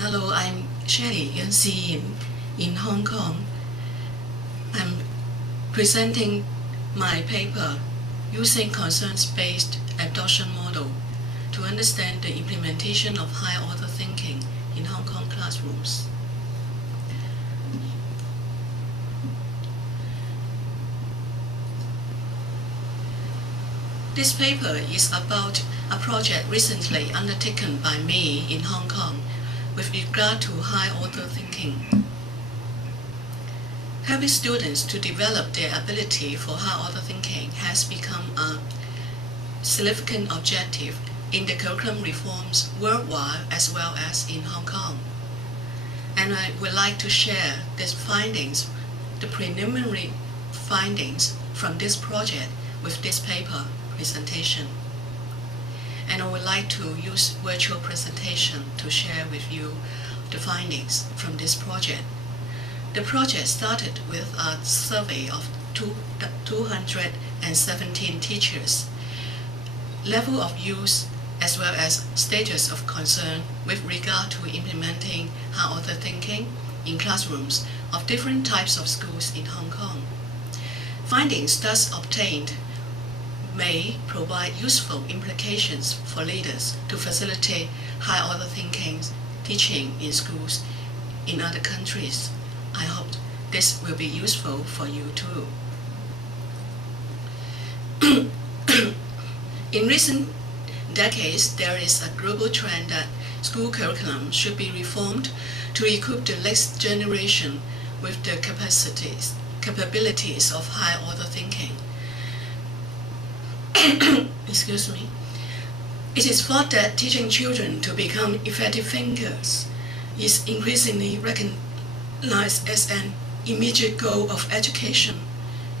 Hello, I'm Shelly Yanxi in Hong Kong. I'm presenting my paper using concerns-based adoption model to understand the implementation of high-order thinking in Hong Kong classrooms. This paper is about a project recently undertaken by me in Hong Kong with regard to high-order thinking. Helping students to develop their ability for high-order thinking has become a significant objective in the curriculum reforms worldwide as well as in Hong Kong. And I would like to share these findings, the preliminary findings from this project with this paper presentation. And I would like to use virtual presentation to share with you the findings from this project. The project started with a survey of 217 teachers, level of use as well as status of concern with regard to implementing high-order thinking in classrooms of different types of schools in Hong Kong. Findings thus obtained may provide useful implications for leaders to facilitate high-order thinking teaching in schools in other countries. I hope this will be useful for you too. In recent decades, there is a global trend that school curriculum should be reformed to equip the next generation with the capabilities of high-order thinking. Excuse me. It is thought that teaching children to become effective thinkers is increasingly recognized as an immediate goal of education.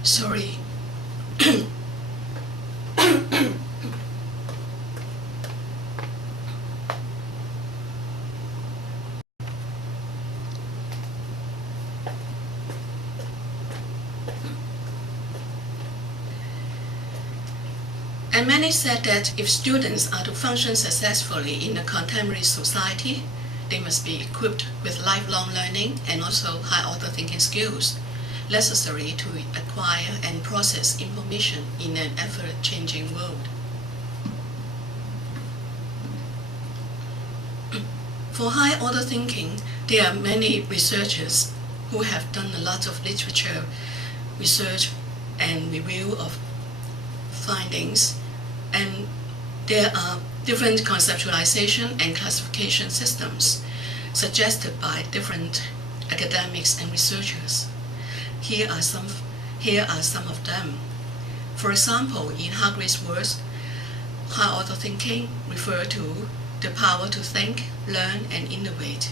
Sorry. And many said that if students are to function successfully in a contemporary society, they must be equipped with lifelong learning and also high-order thinking skills necessary to acquire and process information in an ever-changing world. For high-order thinking, there are many researchers who have done a lot of literature, research, and review of findings, and there are different conceptualization and classification systems suggested by different academics and researchers. Here are some of them. For example, in Hargreaves' words, high-order thinking refers to the power to think, learn, and innovate,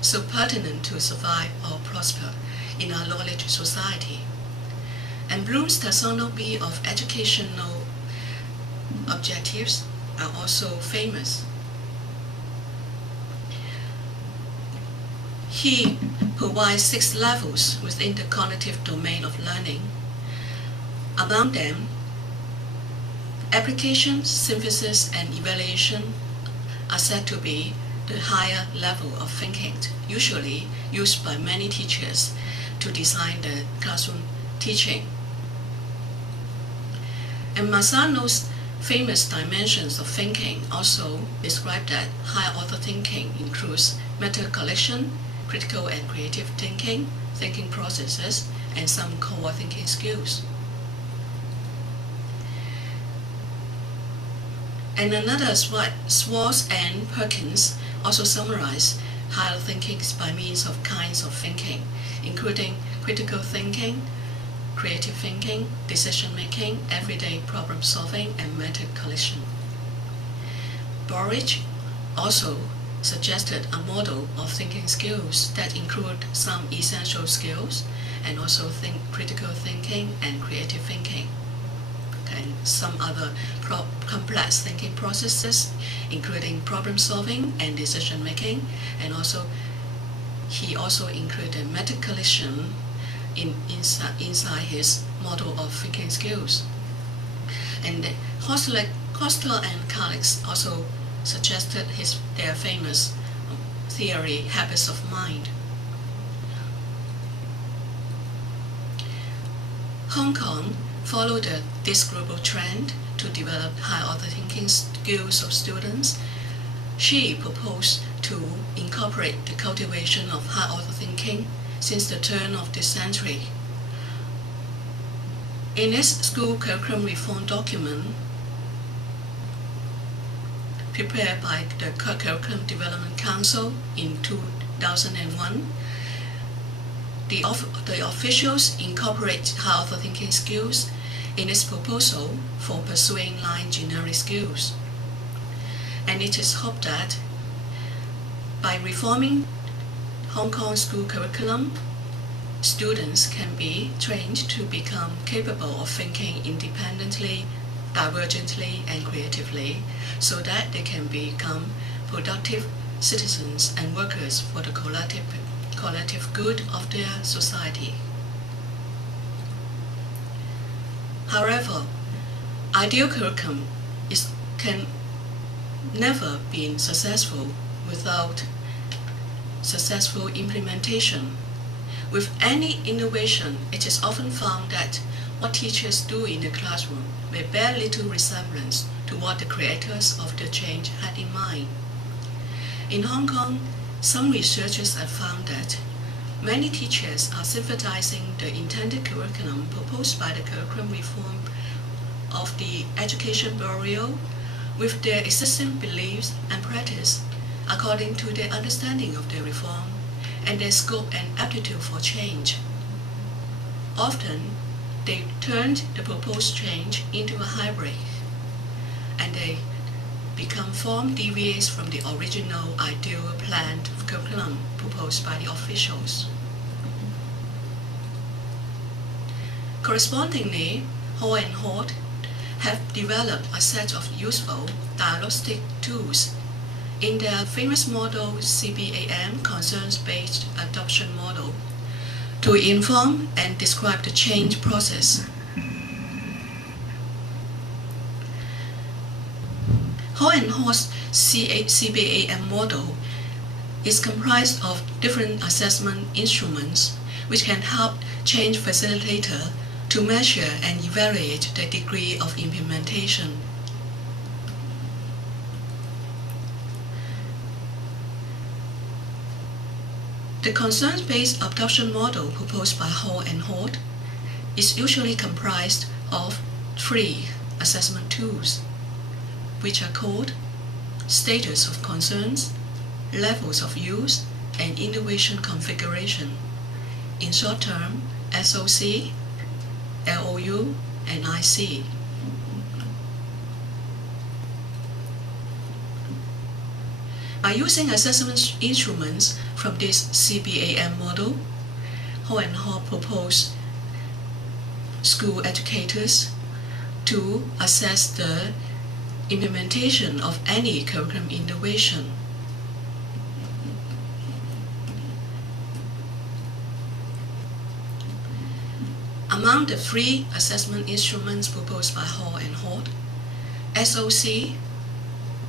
so pertinent to survive or prosper in our knowledge society. And Bloom's taxonomy of educational objectives are also famous. He provides 6 levels within the cognitive domain of learning. Among them, application, synthesis, and evaluation are said to be the higher level of thinking, usually used by many teachers to design the classroom teaching. And Massano's famous dimensions of thinking also describe that high-order thinking includes meta collection, critical and creative thinking processes, and some core thinking skills. And another, Swartz and Perkins, also summarize higher thinking by means of kinds of thinking, including critical thinking, creative thinking, decision-making, everyday problem-solving, and meta collection. Borich also suggested a model of thinking skills that include some essential skills and also critical thinking and creative thinking, and some other complex thinking processes, including problem-solving and decision-making, and also he also included meta collection inside his model of thinking skills. And Hostler and colleagues also suggested their famous theory, habits of mind. Hong Kong followed this global trend to develop high-order thinking skills of students. She proposed to incorporate the cultivation of high-order thinking since the turn of this century. In its school curriculum reform document, prepared by the Curriculum Development Council in 2001, the officials incorporate high-order thinking skills in its proposal for pursuing 9 generic skills. And it is hoped that by reforming Hong Kong school curriculum, students can be trained to become capable of thinking independently, divergently, and creatively, so that they can become productive citizens and workers for the collective good of their society. However, ideal curriculum can never be successful without successful implementation. With any innovation, it is often found that what teachers do in the classroom may bear little resemblance to what the creators of the change had in mind. In Hong Kong, some researchers have found that many teachers are synthesizing the intended curriculum proposed by the curriculum reform of the Education Bureau with their existing beliefs and practice according to their understanding of the reform and their scope and aptitude for change. Often, they turned the proposed change into a hybrid, and they become form deviates from the original ideal planned curriculum proposed by the officials. Correspondingly, Hall and Holt have developed a set of useful diagnostic tools in their famous model CBAM, concerns-based adoption model, to inform and describe the change process. Hall and Holt's CBAM model is comprised of different assessment instruments which can help change facilitator to measure and evaluate the degree of implementation. The concerns-based adoption model proposed by Hall and Holt is usually comprised of 3 assessment tools, which are called status of concerns, levels of use, and innovation configuration. In short term, SOC, LOU, and IC. By using assessment instruments from this CBAM model, Hall and Holt proposed school educators to assess the implementation of any curriculum innovation. Among the 3 assessment instruments proposed by Hall and Holt, SOC,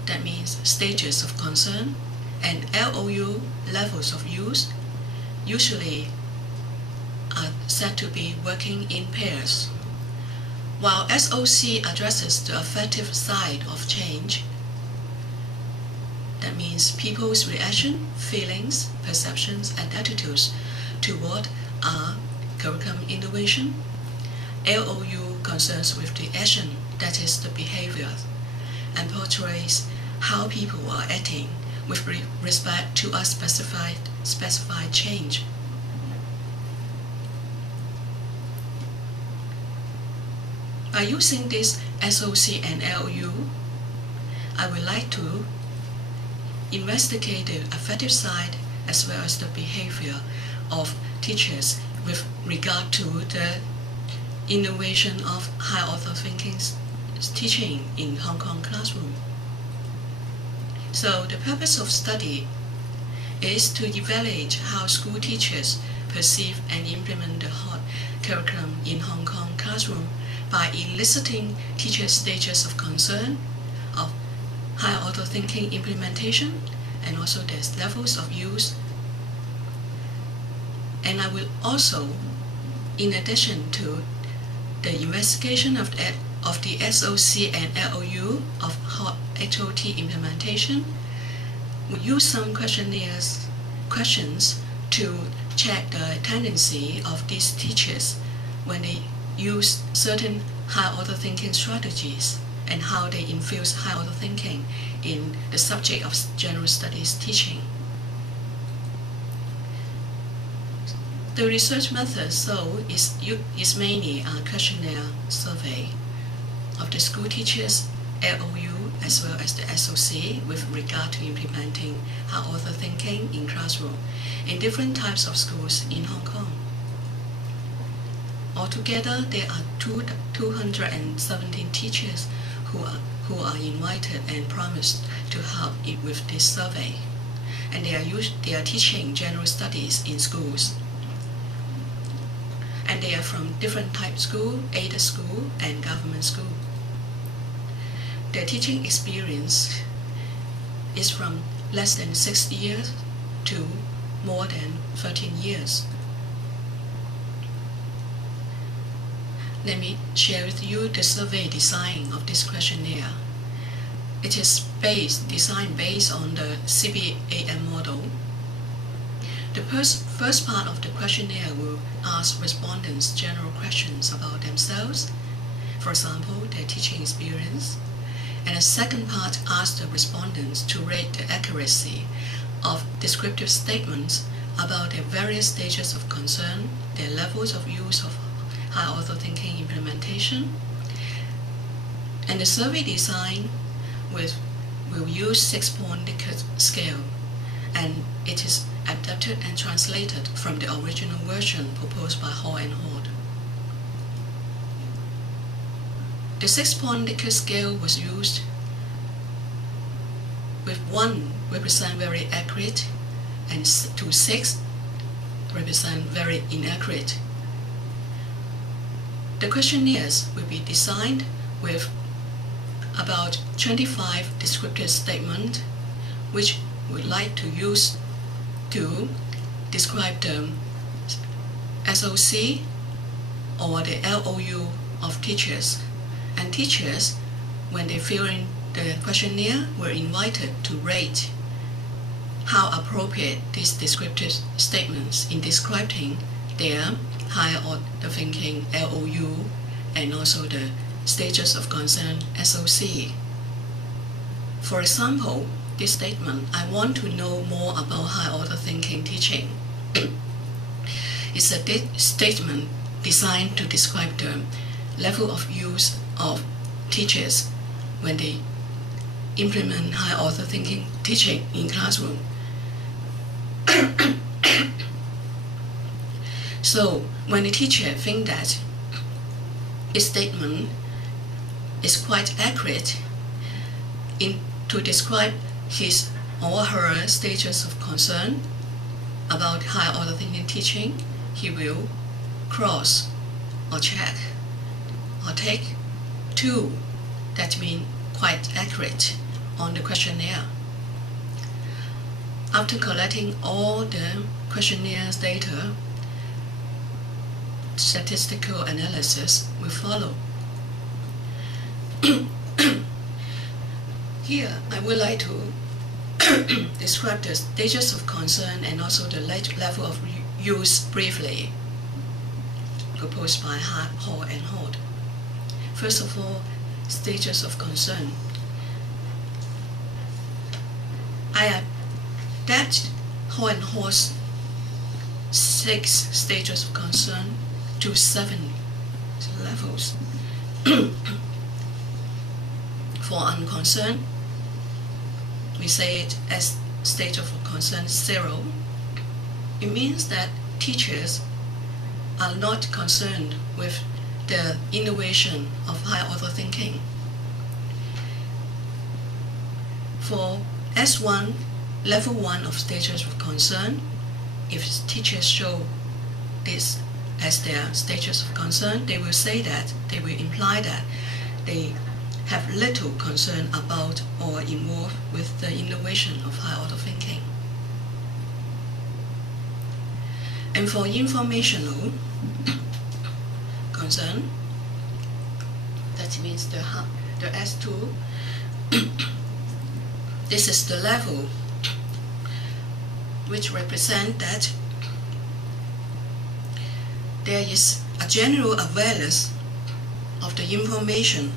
that means stages of concern, and LOU, levels of use, usually are said to be working in pairs. While SOC addresses the affective side of change, that means people's reaction, feelings, perceptions, and attitudes toward a curriculum innovation, LOU concerns with the action, that is the behavior, and portrays how people are acting with respect to a specified change. By using this SOC and LOU, I would like to investigate the affective side as well as the behavior of teachers with regard to the innovation of high-order thinking teaching in Hong Kong classroom. So the purpose of study is to evaluate how school teachers perceive and implement the curriculum in Hong Kong classroom by eliciting teachers' stages of concern, of high-order thinking implementation, and also there's levels of use. And I will also, in addition to the investigation of the SOC and LOU of HOT implementation, we use some questions to check the tendency of these teachers when they use certain high-order thinking strategies and how they infuse high-order thinking in the subject of general studies teaching. The research method, is mainly a questionnaire survey of the school teachers' LOU as well as the SOC with regard to implementing high-order thinking in classroom in different types of schools in Hong Kong. Altogether, there are 217 teachers who are invited and promised to help with this survey, and they are teaching general studies in schools. And they are from different types school, aided school, and government school. Their teaching experience is from less than 6 years to more than 13 years. Let me share with you the survey design of this questionnaire. It is designed based on the CBAM model. The first part of the questionnaire will ask respondents general questions about themselves, for example, their teaching experience. And the second part asks the respondents to rate the accuracy of descriptive statements about their various stages of concern, their levels of use of high-order thinking implementation. And the survey design will use 6-point Likert scale, and it is adapted and translated from the original version proposed by Hall and Holt. The 6-point Likert scale was used, with 1 represent very accurate and to 6 represent very inaccurate. The questionnaires will be designed with about 25 descriptive statements, which we would like to use to describe the SOC or the LOU of teachers. And teachers, when they fill in the questionnaire, were invited to rate how appropriate these descriptive statements in describing their higher order thinking LOU and also the stages of concern SOC. For example, this statement, I want to know more about high order thinking teaching. It's a statement designed to describe the level of use of teachers when they implement high order thinking teaching in classroom. So when the teacher thinks that his statement is quite accurate to describe his or her stages of concern about high order thinking teaching, he will cross or check or take 2, that means quite accurate, on the questionnaire. After collecting all the questionnaire data, statistical analysis will follow. Here, I would like to describe the stages of concern and also the level of use briefly, proposed by Hall and Holt. First of all, stages of concern. I adapted Hall and Holt's 6 stages of concern to 7 levels. For unconcerned, we say it as stage of concern 0. It means that teachers are not concerned with the innovation of high order thinking. For S1, level 1 of stages of concern, if teachers show this as their stages of concern, they will imply that they have little concern about or involved with the innovation of high-order thinking. And for informational concern, that means the S2, this is the level which represents that there is a general awareness of the information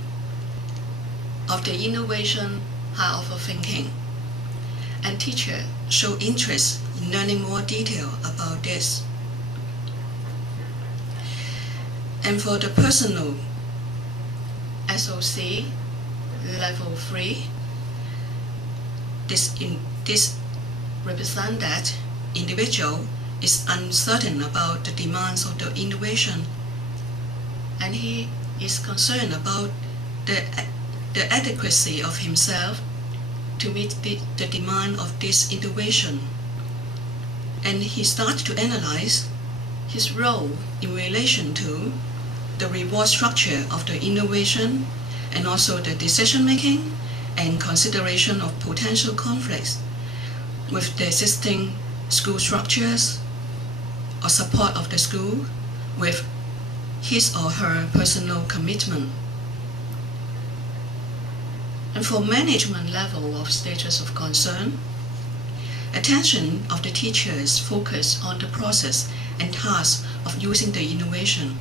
of the innovation high-order thinking, and teachers show interest in learning more detail about this. And for the personal SOC level 3, this represents that individual is uncertain about the demands of the innovation, and he is concerned about the adequacy of himself to meet the demand of this innovation. And he starts to analyze his role in relation to the reward structure of the innovation, and also the decision-making and consideration of potential conflicts with the existing school structures or support of the school with his or her personal commitment. And for management level of status of concern, attention of the teacher is focused on the process and task of using the innovation.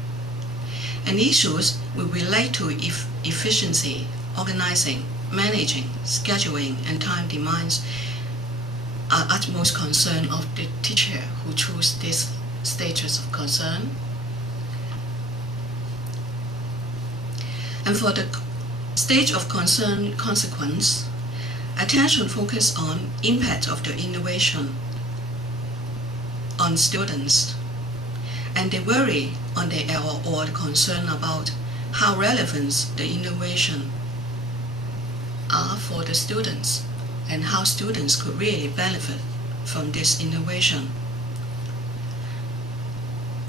And issues will relate to efficiency, organizing, managing, scheduling, and time demands are utmost concern of the teacher who choose this status of concern. And for the stage of concern consequence, attention focus on impact of the innovation on students, and they worry on the or the concern about how relevant the innovation are for the students and how students could really benefit from this innovation.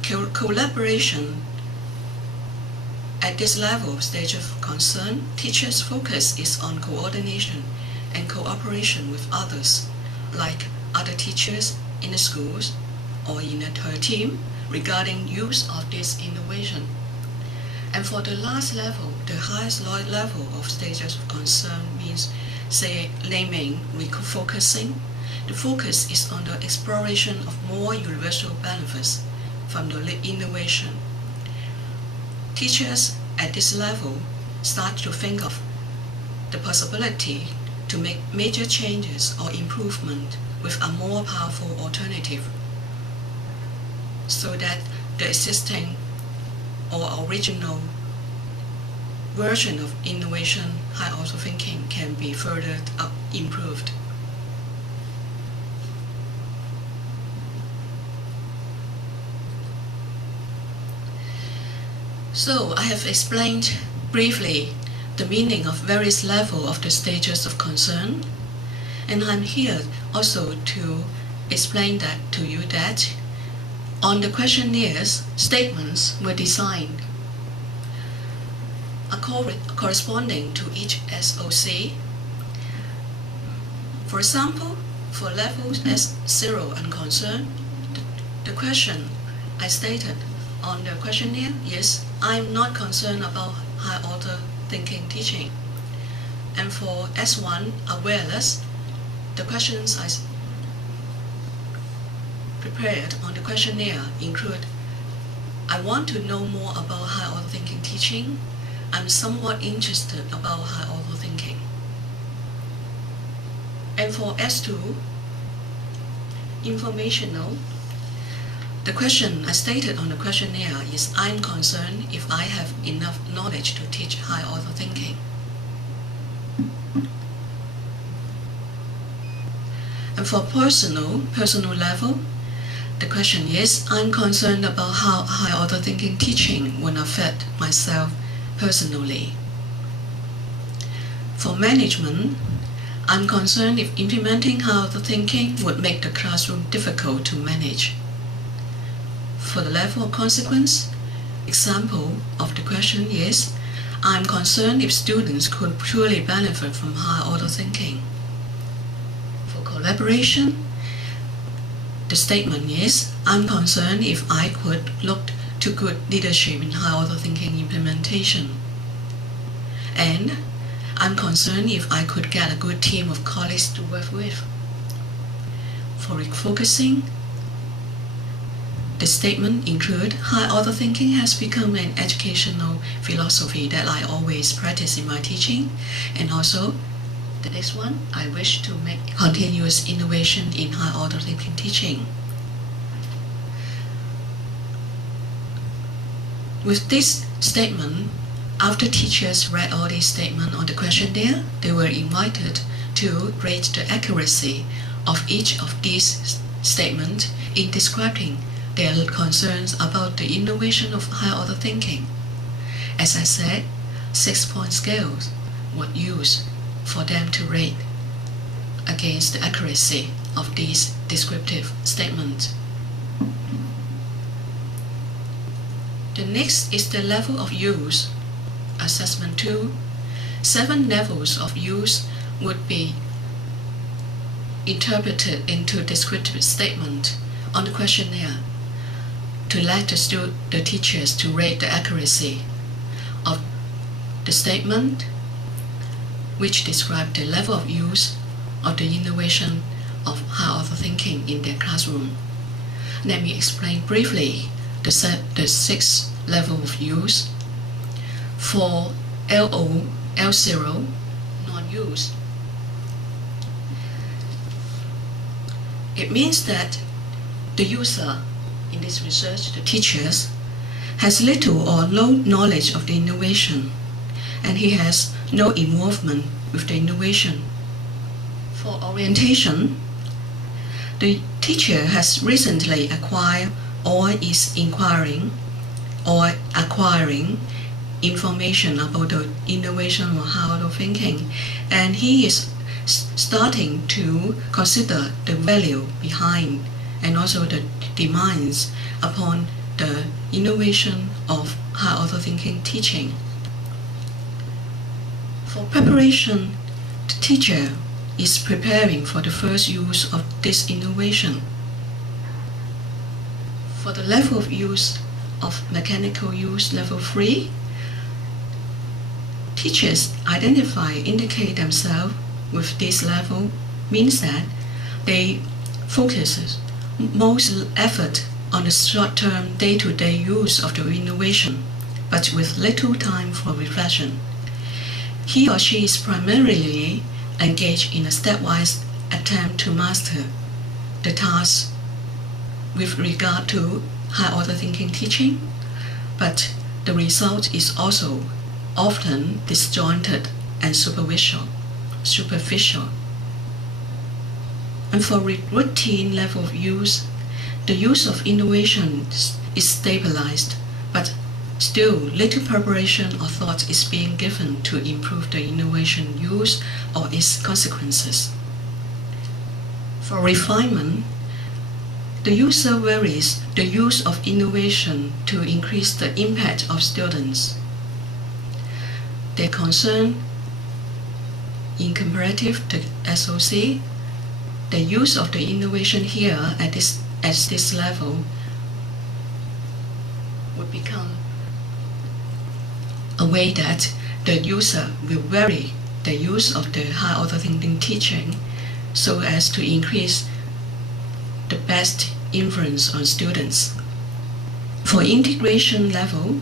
Collaboration at this level of stage of concern, teachers' focus is on coordination and cooperation with others, like other teachers in the schools or in a team, regarding use of this innovation. And for the last level, the highest level of stages of concern means, say, naming, refocusing. The focus is on the exploration of more universal benefits from the innovation. Teachers at this level start to think of the possibility to make major changes or improvement with a more powerful alternative, so that the existing or original version of innovation high-order thinking can be further improved. So I have explained briefly the meaning of various levels of the stages of concern, and I'm here also to explain that to you that on the questionnaires, statements were designed corresponding to each SOC. For example, for levels S0 and concern, the question I stated on the questionnaire is, I'm not concerned about high-order thinking teaching. And for S1, awareness, the questions I prepared on the questionnaire include, I want to know more about high-order thinking teaching. I'm somewhat interested about high-order thinking. And for S2, informational, the question I stated on the questionnaire is, I'm concerned if I have enough knowledge to teach high-order thinking. And for personal level, the question is, I'm concerned about how high-order thinking teaching will affect myself personally. For management, I'm concerned if implementing high-order thinking would make the classroom difficult to manage. For the level of consequence, example of the question is, I'm concerned if students could truly benefit from higher order thinking. For collaboration, the statement is, I'm concerned if I could look to good leadership in higher order thinking implementation. And I'm concerned if I could get a good team of colleagues to work with. For refocusing, the statement includes, high order thinking has become an educational philosophy that I always practice in my teaching. And also, the next one, I wish to make continuous innovation in high order thinking teaching. With this statement, after teachers read all these statements on the questionnaire, they were invited to rate the accuracy of each of these statements in describing their concerns about the innovation of higher order thinking. As I said, 6-point scales were used for them to rate against the accuracy of these descriptive statements. The next is the level of use. Assessment 2. 7 levels of use would be interpreted into descriptive statement on the questionnaire to let the teachers to rate the accuracy of the statement which describe the level of use of the innovation of higher order thinking in their classroom. Let me explain briefly the 6 level of use. For LO, L0, non-use, it means that the user, in this research, the teachers, has little or no knowledge of the innovation, and he has no involvement with the innovation. For orientation, the teacher has recently acquired or is inquiring or acquiring information about the innovation or higher order thinking, and he is starting to consider the value behind and also the demands upon the innovation of higher order thinking teaching. For preparation, the teacher is preparing for the first use of this innovation. For the level of use of mechanical use, level 3, teachers indicate themselves with this level means that they focus most effort on the short-term day-to-day use of the innovation, but with little time for reflection. He or she is primarily engaged in a stepwise attempt to master the task with regard to high-order thinking teaching, but the result is also often disjointed and superficial. And for routine level of use, the use of innovation is stabilized, but still little preparation or thought is being given to improve the innovation use or its consequences. For refinement, the user varies the use of innovation to increase the impact of students. Their concern in comparative to SOC, the use of the innovation here at this level would become a way that the user will vary the use of the high order thinking teaching so as to increase the best influence on students. For integration level,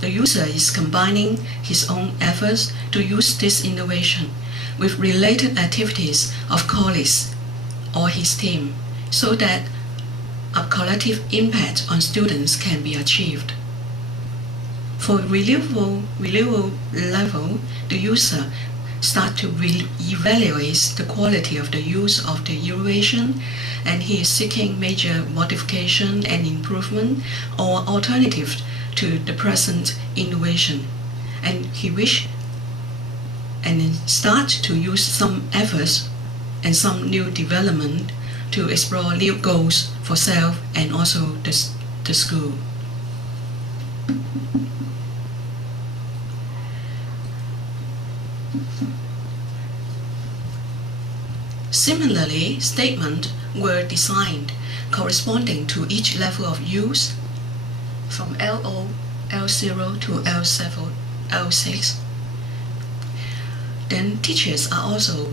the user is combining his own efforts to use this innovation with related activities of colleagues or his team so that a collective impact on students can be achieved. For reliable level, the user starts to evaluate the quality of the use of the innovation, and he is seeking major modification and improvement or alternative to the present innovation, and he wish and start to use some efforts and some new development to explore new goals for self and also the school. Similarly, statements were designed corresponding to each level of use from L0, L0 to L7, L6. Then teachers are also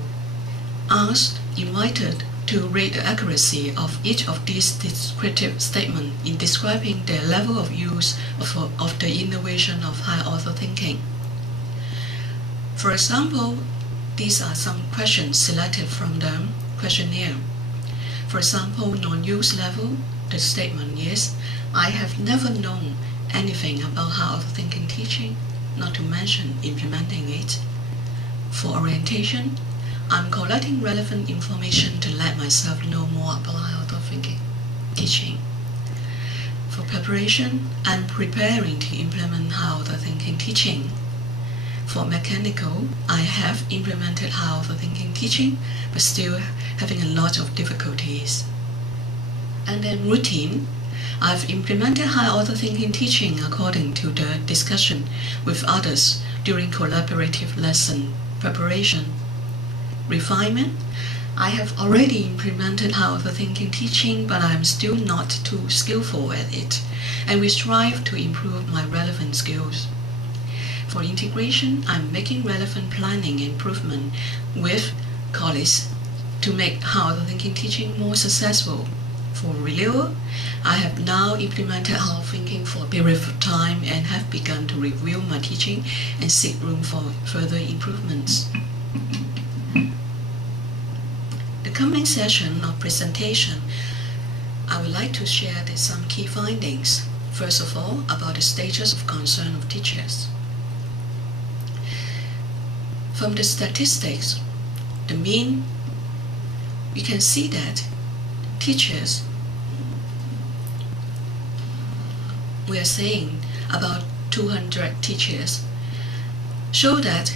invited to rate the accuracy of each of these descriptive statements in describing their level of use of the innovation of higher order thinking. For example, these are some questions selected from the questionnaire. For example, non-use level, the statement is, I have never known anything about higher order thinking teaching, not to mention implementing it. For orientation, I'm collecting relevant information to let myself know more about higher order thinking teaching. For preparation, I'm preparing to implement higher order thinking teaching. For mechanical, I have implemented higher order thinking teaching, but still having a lot of difficulties. And then routine, I've implemented higher order thinking teaching according to the discussion with others during collaborative lesson preparation. Refinement, I have already implemented higher order thinking teaching, but I am still not too skillful at it, and we strive to improve my relevant skills. For integration, I'm making relevant planning improvement with colleagues to make higher order thinking teaching more successful. For renewal, I have now implemented higher order thinking for a period of time and have begun to review my teaching and seek room for further improvements. The coming session of presentation, I would like to share some key findings. First of all, about the status of concern of teachers. From the statistics, the mean, we can see that teachers, we are saying about 200 teachers, show that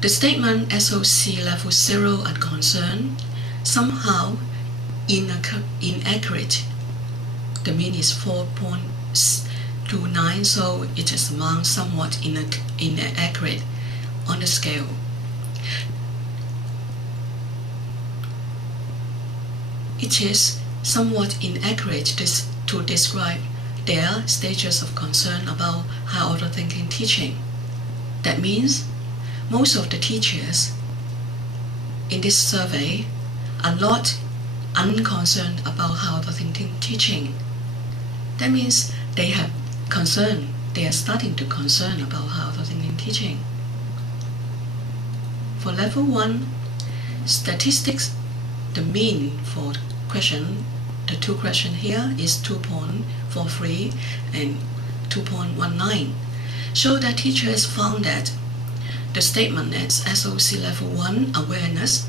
the statement SOC level 0 are concerned somehow inaccurate. The mean is 4.29, so it is among somewhat inaccurate on the scale. It is somewhat inaccurate to describe their stages of concern about higher order thinking teaching. That means most of the teachers in this survey are not unconcerned about higher order thinking teaching. That means they have concern, they are starting to concern about higher order thinking teaching. For level 1 statistics, the mean for the two questions here is 2.43 and 2.19. Show that teachers found that the statement as SOC level 1 awareness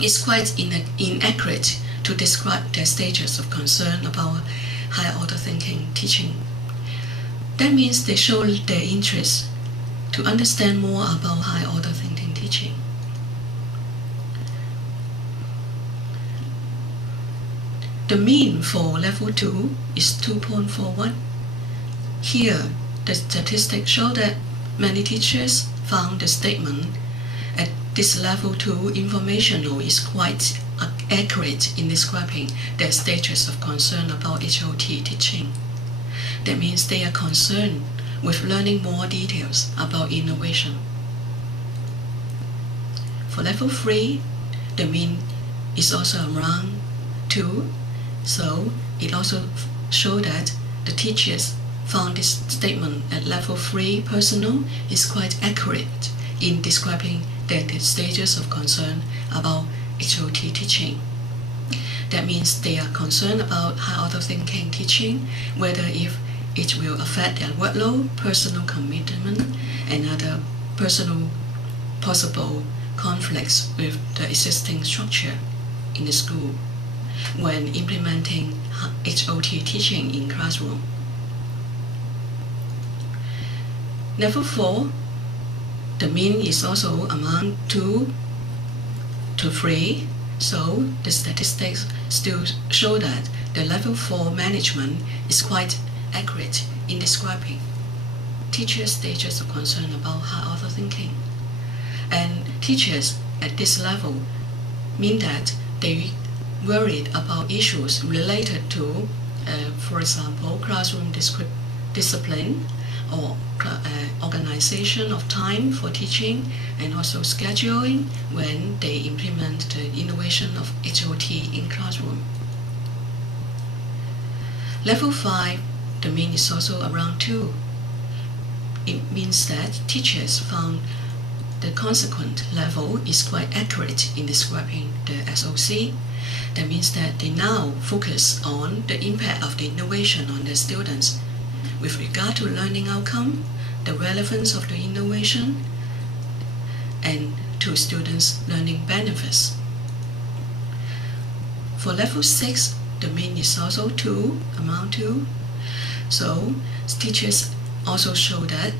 is quite inaccurate to describe their stages of concern about higher order thinking teaching. That means they show their interest to understand more about higher order thinking teaching. The mean for level 2 is 2.41. Here, the statistics show that many teachers found the statement at this level 2 informational is quite accurate in describing their status of concern about HOT teaching. That means they are concerned with learning more details about innovation. For level 3, the mean is also around 2, so it also shows that the teachers found this statement at level 3 personal is quite accurate in describing their stages of concern about HOT teaching. That means they are concerned about higher order thinking teaching, whether if it will affect their workload, personal commitment, and other personal possible conflicts with the existing structure in the school when implementing HOT teaching in classroom. Level 4, the mean is also among 2 to 3, so the statistics still show that the level 4 management is quite accurate in describing teachers' stages of concern about high order thinking. And teachers at this level mean that they worried about issues related to, for example, classroom discipline or organization of time for teaching, and also scheduling when they implement the innovation of HOT in classroom. Level 5, the mean is also around 2. It means that teachers found the consequent level is quite accurate in describing the SOC. That means that they now focus on the impact of the innovation on their students with regard to learning outcome, the relevance of the innovation, and to students' learning benefits. For level 6, the mean is also 2, amount 2. So teachers also show that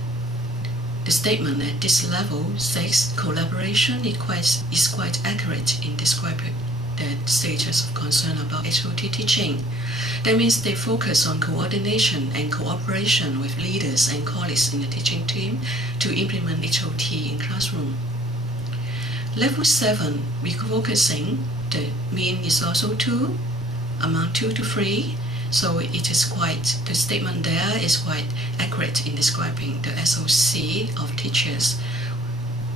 the statement at this level 6, collaboration, is quite accurate in describing the stages of concern about HOT teaching. That means they focus on coordination and cooperation with leaders and colleagues in the teaching team to implement HOT in classroom. Level 7, we're focusing, the mean is also 2, amount 2 to 3. So it is quite, the statement there is quite accurate in describing the SOC of teachers.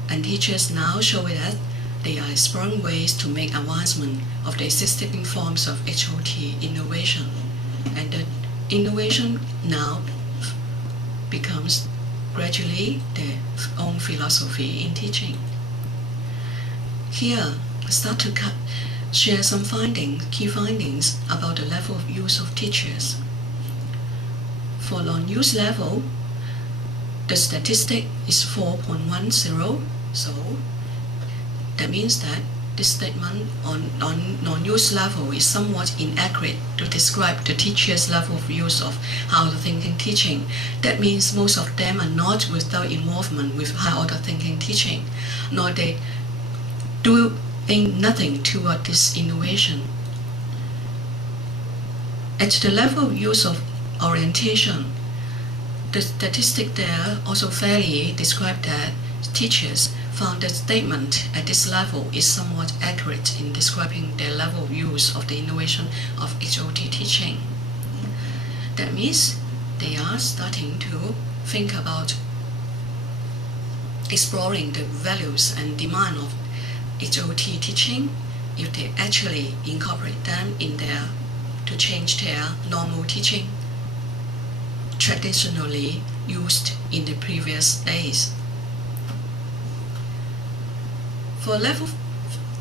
And teachers now show that there are exploring ways to make advancement of the existing forms of HOT innovation. And the innovation now becomes gradually their own philosophy in teaching. Here, I start to share some key findings about the level of use of teachers. For non-use level, the statistic is 4.10, so that means that this statement on non-use level is somewhat inaccurate to describe the teacher's level of use of high-order thinking teaching. That means most of them are not without involvement with high-order thinking teaching, nor they do nothing toward this innovation. At the level of use of orientation, the statistic there also fairly described that teachers found that statement at this level is somewhat accurate in describing their level of use of the innovation of HOT teaching. That means they are starting to think about exploring the values and demand of HOT teaching, if they actually incorporate them in their, to change their normal teaching traditionally used in the previous days. For level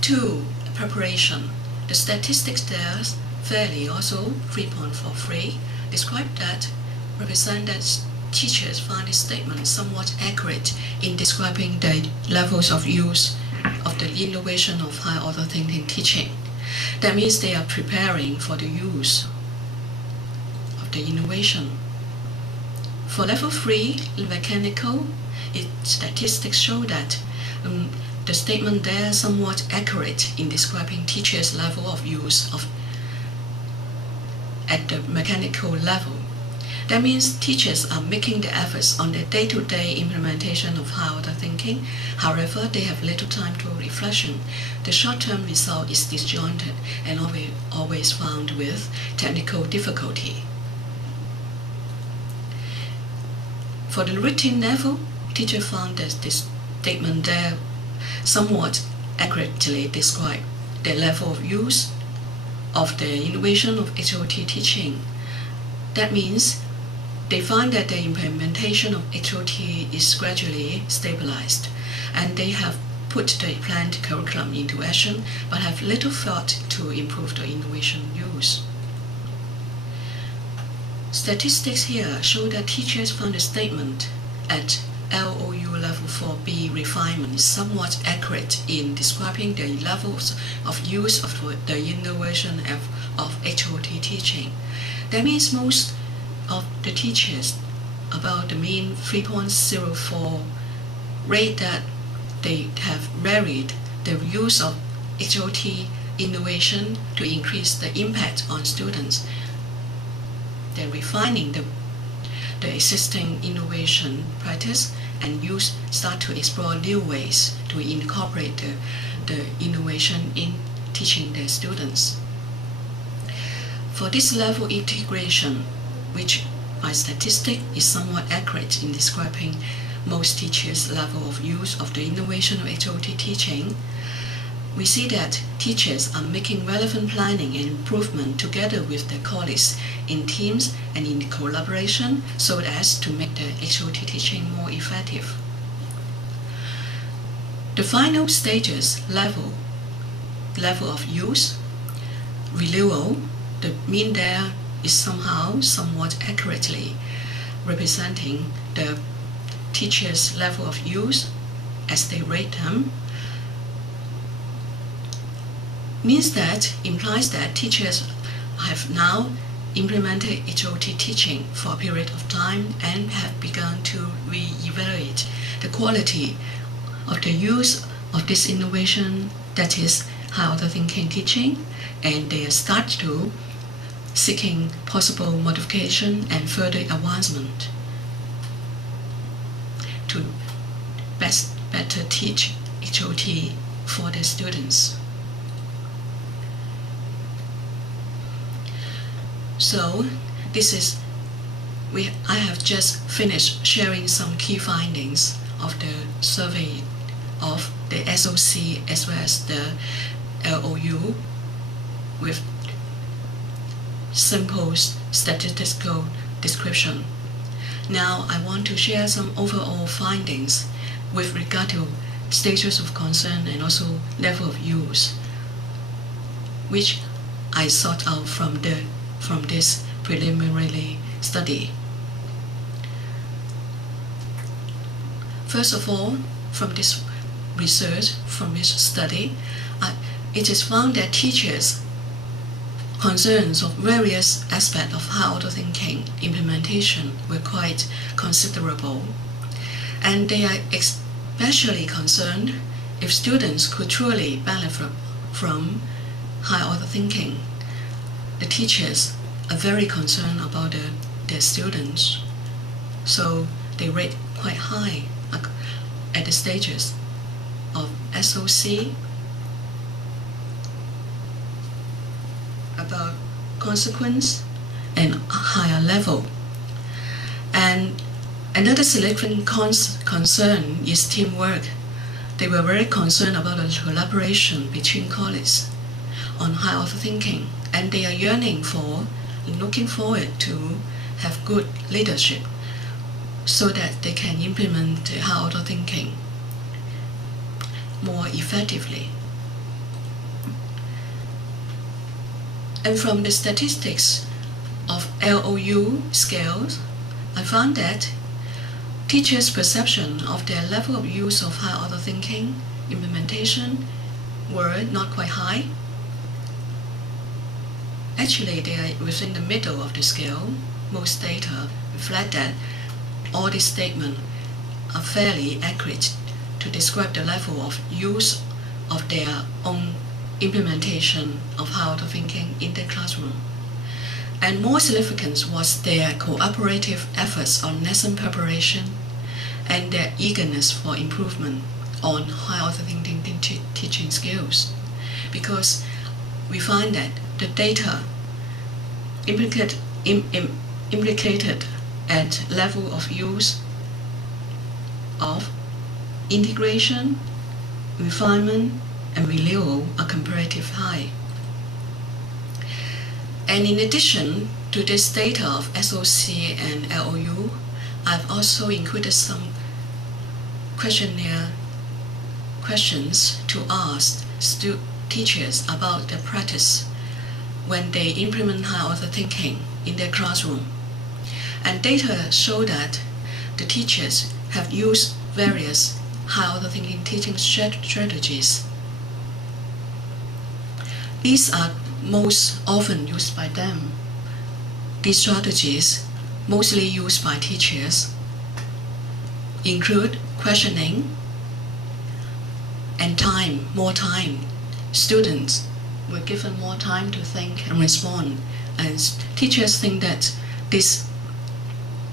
2 preparation, the statistics there fairly also 3.43 describe that, represent that teachers find this statement somewhat accurate in describing the levels of use of the innovation of high-order thinking teaching. That means they are preparing for the use of the innovation. For level 3, mechanical, statistics show that the statement there is somewhat accurate in describing teachers' level of use of at the mechanical level. That means teachers are making the efforts on their day-to-day implementation of high-order thinking. However, they have little time to reflection. The short-term result is disjointed and always found with technical difficulty. For the written level, teachers found that this statement there somewhat accurately describe the level of use of the innovation of HOT teaching. That means they find that the implementation of HOT is gradually stabilized, and they have put the planned curriculum into action, but have little thought to improve the innovation use. Statistics here show that teachers found the statement at LOU level 4B refinement is somewhat accurate in describing the levels of use of the innovation of HOT teaching. That means most of the teachers, about the mean 3.04, rate that they have varied the use of HOT innovation to increase the impact on students. They're refining the existing innovation practice and start to explore new ways to incorporate the innovation in teaching their students. For this level integration, which by statistic is somewhat accurate in describing most teachers' level of use of the innovation of HOT teaching, we see that teachers are making relevant planning and improvement together with their colleagues in teams and in collaboration so as to make the HOT teaching more effective. The final stages level of use, renewal, the mean there is somehow somewhat accurately representing the teachers' level of use as they rate them, implies that teachers have now implemented HOT teaching for a period of time and have begun to re-evaluate the quality of the use of this innovation, that is higher-order thinking teaching, and they start to seeking possible modification and further advancement to better teach HOT for their students. So I have just finished sharing some key findings of the survey of the SOC as well as the LOU with simple statistical description. Now I want to share some overall findings with regard to stages of concern and also level of use, which I sought out from this preliminary study. First of all, from this research, from this study, it is found that teachers' concerns of various aspects of higher-order thinking implementation were quite considerable, and they are especially concerned if students could truly benefit from higher-order thinking. The teachers are very concerned about their students, so they rate quite high at the stages of SOC about consequence and higher level. And another significant concern is teamwork. They were very concerned about the collaboration between colleagues on higher-order thinking, and they are yearning for and looking forward to have good leadership so that they can implement the higher-order thinking more effectively. And from the statistics of LOU scales, I found that teachers' perception of their level of use of higher-order thinking implementation were not quite high. Actually, they are within the middle of the scale. Most data reflect that all these statements are fairly accurate to describe the level of use of their own implementation of higher-order thinking in the classroom. And more significant was their cooperative efforts on lesson preparation and their eagerness for improvement on higher-order thinking teaching skills. Because we find that the data implicated at level of use of integration, refinement, and renewal are comparatively high. And in addition to this data of SOC and LOU, I've also included some questionnaire questions to ask teachers about their practice when they implement higher-order thinking in their classroom. And data show that the teachers have used various higher-order thinking teaching strategies. These are most often used by them. These strategies, mostly used by teachers, include questioning and more time. Students were given more time to think and respond, and teachers think that this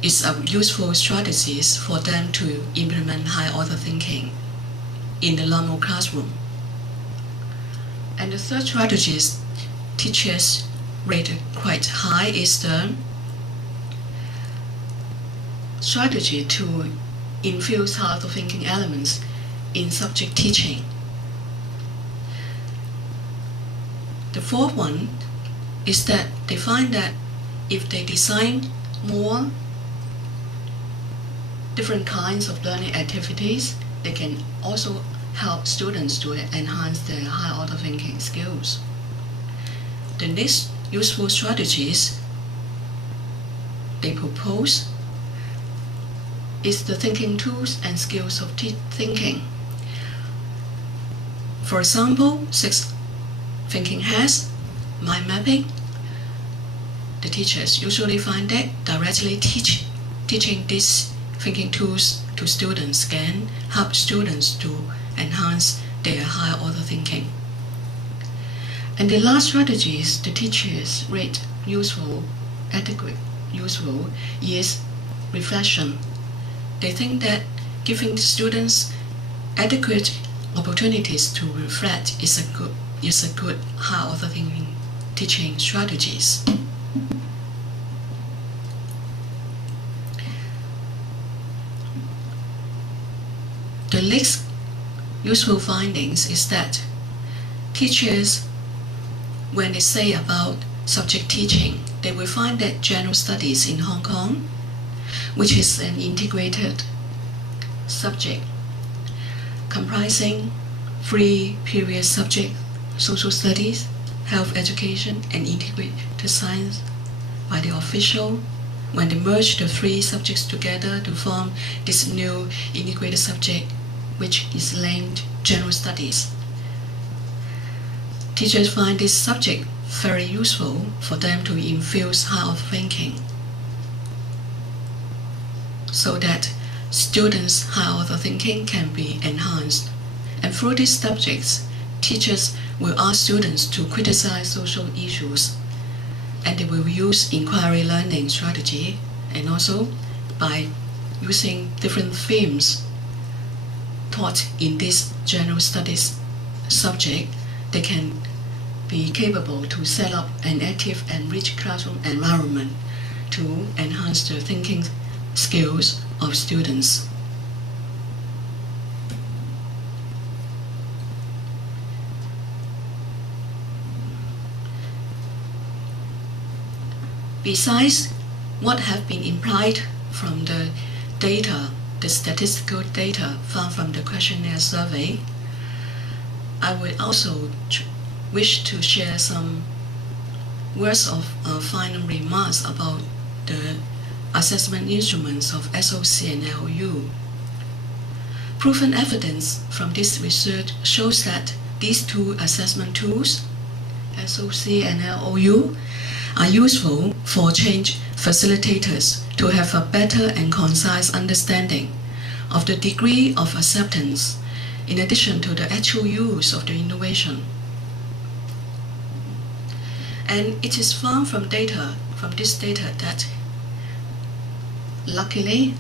is a useful strategies for them to implement high order thinking in the normal classroom. And the third strategy teachers rate quite high is the strategy to infuse high order thinking elements in subject teaching. The fourth one is that they find that if they design more different kinds of learning activities, they can also help students to enhance their high order thinking skills. The next useful strategies they propose is the thinking tools and skills of thinking. For example, 6 thinking has mind mapping. The teachers usually find that directly teaching these thinking tools to students can help students to enhance their higher order thinking. And the last strategies the teachers rate adequate, useful is reflection. They think that giving students adequate opportunities to reflect is a good high order thinking teaching strategies. The next useful findings is that teachers, when they say about subject teaching, they will find that general studies in Hong Kong, which is an integrated subject comprising 3 period subjects: social studies, health education, and integrated science by the official. When they merge the 3 subjects together to form this new integrated subject, which is named general studies. Teachers find this subject very useful for them to infuse high order thinking, so that students' high order thinking can be enhanced. And through these subjects, teachers will ask students to criticize social issues, and they will use inquiry learning strategy, and also by using different themes taught in this general studies subject, they can be capable to set up an active and rich classroom environment to enhance the thinking skills of students. Besides what have been implied from the data, the statistical data found from the questionnaire survey, I would also wish to share some words of final remarks about the assessment instruments of SOC and LOU. Proven evidence from this research shows that these 2 assessment tools, SOC and LOU, are useful for change facilitators to have a better and concise understanding of the degree of acceptance in addition to the actual use of the innovation. And it is found from this data that luckily,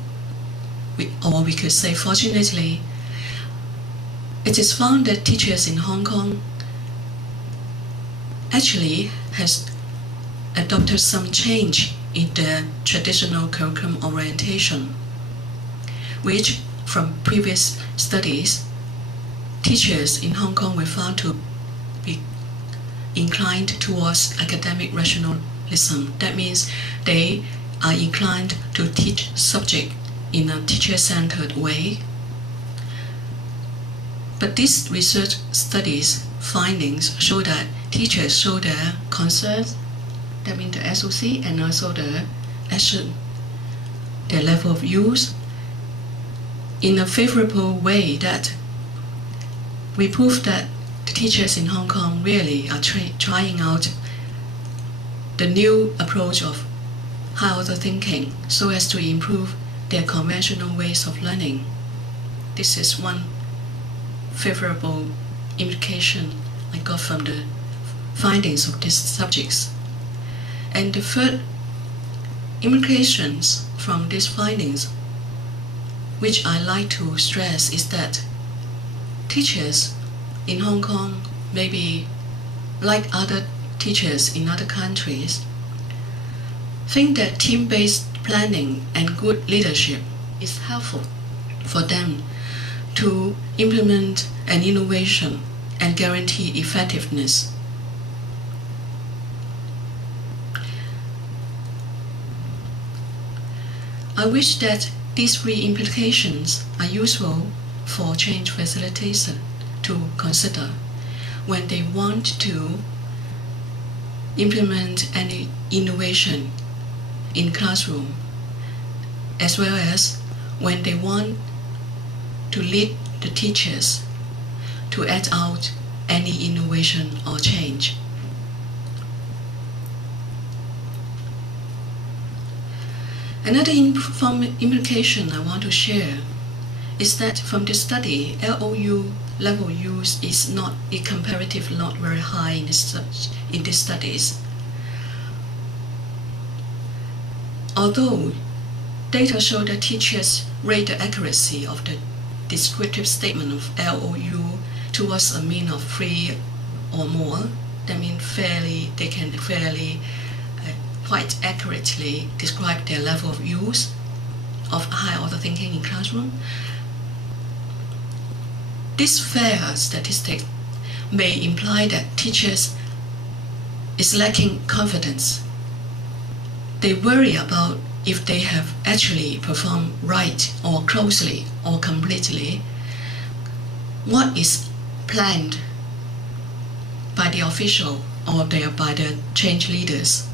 or we could say fortunately, it is found that teachers in Hong Kong actually has adopted some change in their traditional curriculum orientation, which from previous studies, teachers in Hong Kong were found to be inclined towards academic rationalism. That means they are inclined to teach subject in a teacher-centered way. But these research studies findings show that teachers show their concerns, that means the SOC, and also the action, their level of use, in a favorable way, that we prove that the teachers in Hong Kong really are trying out the new approach of high order thinking so as to improve their conventional ways of learning. This is one favorable implication I got from the findings of these subjects. And the third implications from these findings, which I like to stress, is that teachers in Hong Kong, maybe like other teachers in other countries, think that team-based planning and good leadership is helpful for them to implement an innovation and guarantee effectiveness. I wish that these three implications are useful for change facilitators to consider when they want to implement any innovation in classroom, as well as when they want to lead the teachers to act out any innovation or change. Another implication I want to share is that from the study, LOU level use is comparatively not very high in these studies. Although data show that teachers rate the accuracy of the descriptive statement of LOU towards a mean of 3 or more, that means they can fairly quite accurately describe their level of use of higher order thinking in classroom. This fair statistic may imply that teachers is lacking confidence. They worry about if they have actually performed right or closely or completely what is planned by the official or by the change leaders.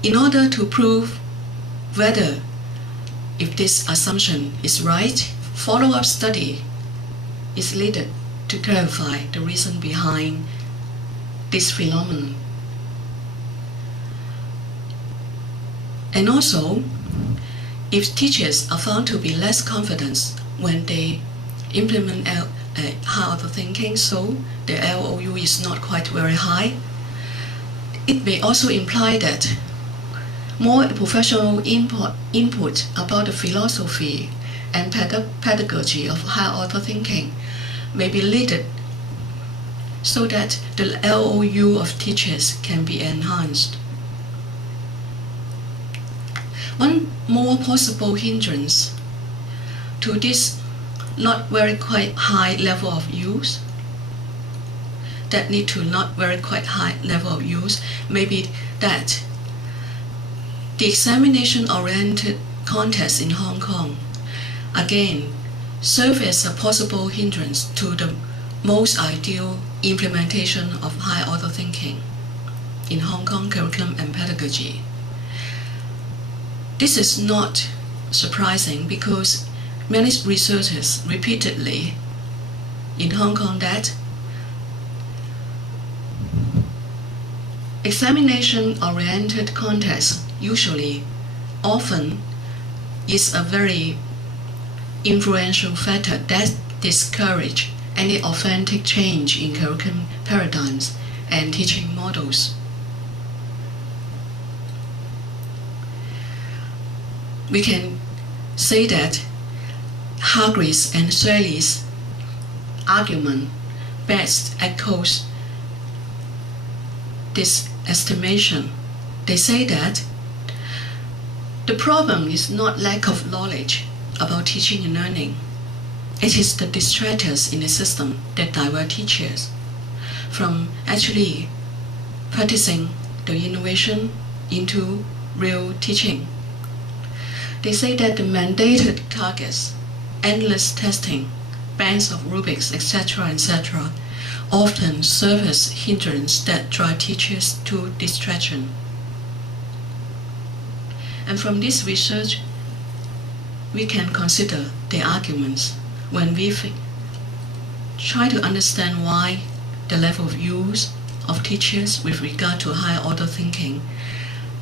In order to prove whether if this assumption is right, follow-up study is needed to clarify the reason behind this phenomenon. And also, if teachers are found to be less confident when they implement high order thinking, so the LOU is not quite very high, it may also imply that more professional input about the philosophy and pedagogy of higher order thinking may be needed so that the LOU of teachers can be enhanced. One more possible hindrance to this not very quite high level of use, that need to not very quite high level of use, may be that the examination-oriented context in Hong Kong, again, serve as a possible hindrance to the most ideal implementation of high order thinking in Hong Kong curriculum and pedagogy. This is not surprising because many researchers repeatedly in Hong Kong that examination-oriented context often is a very influential factor that discourages any authentic change in curriculum paradigms and teaching models. We can say that Hargreaves and Shelley's argument best echoes this estimation. They say that the problem is not lack of knowledge about teaching and learning. It is the distractors in the system that divert teachers from actually practicing the innovation into real teaching. They say that the mandated targets, endless testing, banks of rubrics, etc., often serve as hindrance that drive teachers to distraction. And from this research, we can consider the arguments when we try to understand why the level of use of teachers with regard to higher order thinking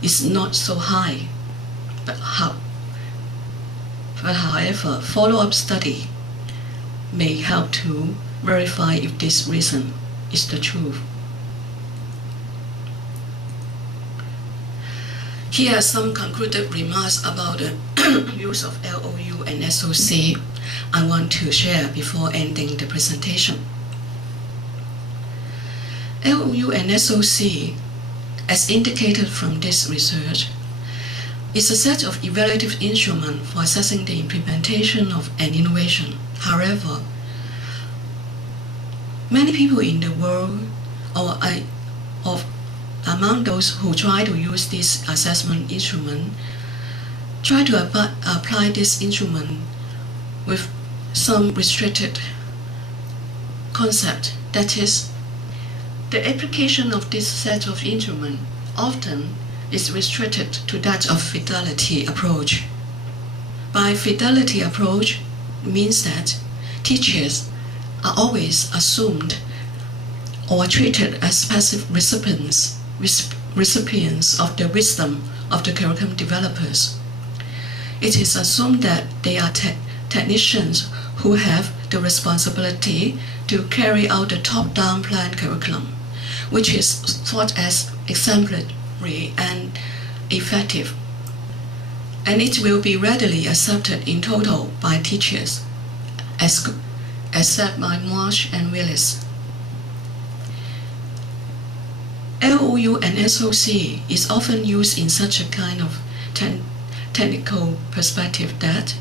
is not so high. But however, follow-up study may help to verify if this reason is the truth. Here are some concluded remarks about the use of LOU and SOC I want to share before ending the presentation. LOU and SOC, as indicated from this research, is a set of evaluative instruments for assessing the implementation of an innovation. However, many people in the world, among those who try to use this assessment instrument, try to apply this instrument with some restricted concept. That is, the application of this set of instruments often is restricted to that of fidelity approach. By fidelity approach means that teachers are always assumed or treated as passive recipients of the wisdom of the curriculum developers. It is assumed that they are technicians who have the responsibility to carry out the top-down planned curriculum, which is thought as exemplary and effective, and it will be readily accepted in total by teachers, except by Marsh and Willis. LOU and SOC is often used in such a kind of technical perspective that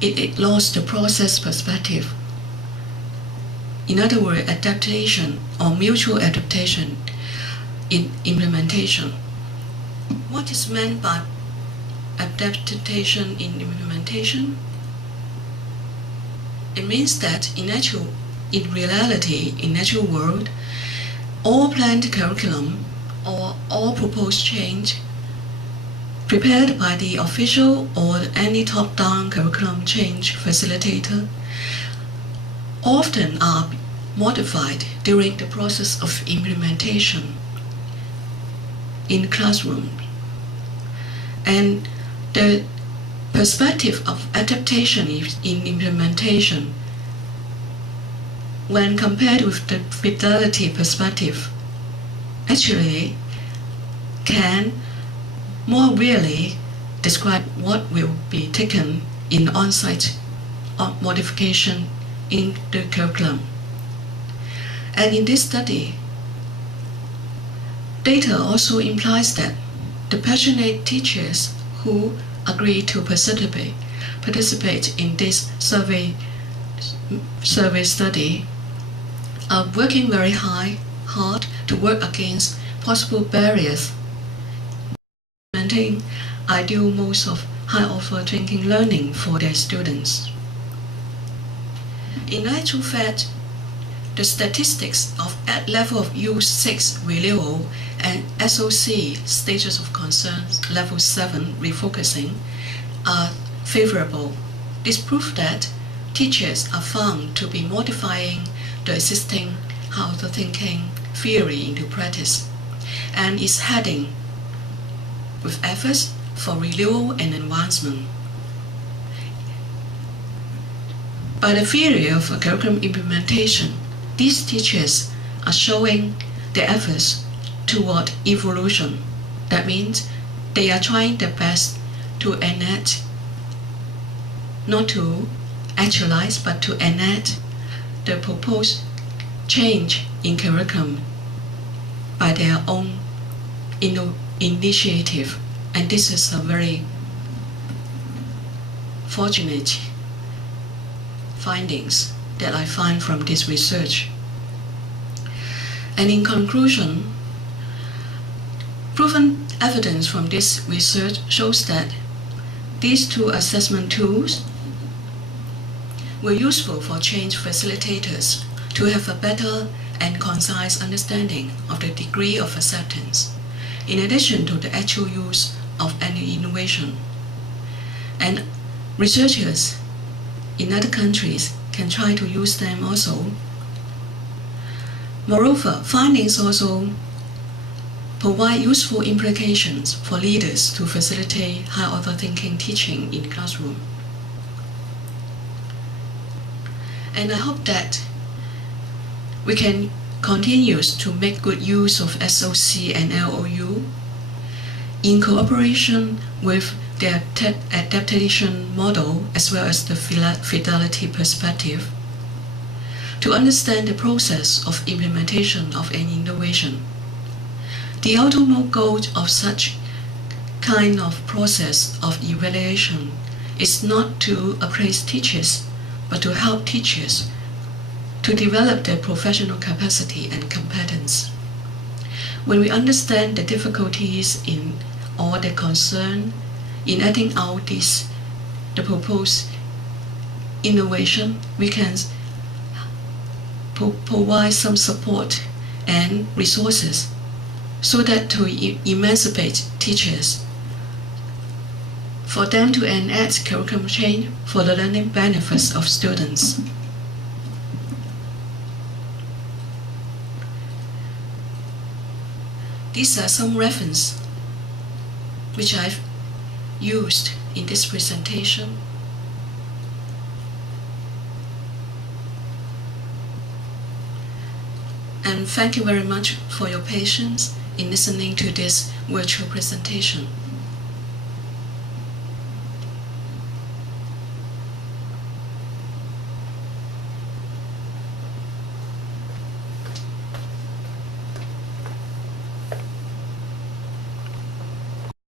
it lost the process perspective. In other words, adaptation or mutual adaptation in implementation. What is meant by adaptation in implementation? It means that in reality, in natural world, all planned curriculum or all proposed change prepared by the official or any top-down curriculum change facilitator often are modified during the process of implementation in classroom. And the perspective of adaptation in implementation, when compared with the fidelity perspective, actually can more really describe what will be taken in on-site modification in the curriculum. And in this study, data also implies that the passionate teachers who agree to participate in this survey study are working very hard to work against possible barriers, maintaining ideal modes of high-offer thinking learning for their students. In actual fact, the statistics of level of U6 renewal and SOC stages of concern level 7 refocusing are favorable. This proves that teachers are found to be modifying the existing high-order thinking theory into practice, and is heading with efforts for renewal and advancement. By the theory of curriculum implementation, these teachers are showing their efforts toward evolution. That means they are trying their best to enact, not to actualize, but to enact the proposed change in curriculum by their own initiative. And this is a very fortunate findings that I find from this research. And in conclusion, proven evidence from this research shows that these two assessment tools were useful for change facilitators to have a better and concise understanding of the degree of acceptance, in addition to the actual use of any innovation. And researchers in other countries can try to use them also. Moreover, findings also provide useful implications for leaders to facilitate high-order thinking teaching in classroom. And I hope that we can continue to make good use of SOC and LOU in cooperation with the adaptation model as well as the fidelity perspective, to understand the process of implementation of an innovation. The ultimate goal of such kind of process of evaluation is not to appraise teachers, but to help teachers to develop their professional capacity and competence. When we understand the difficulties in or the concern in acting out the proposed innovation, we can provide some support and resources so that to emancipate teachers, for them to enact curriculum change for the learning benefits of students. These are some references which I've used in this presentation. And thank you very much for your patience in listening to this virtual presentation.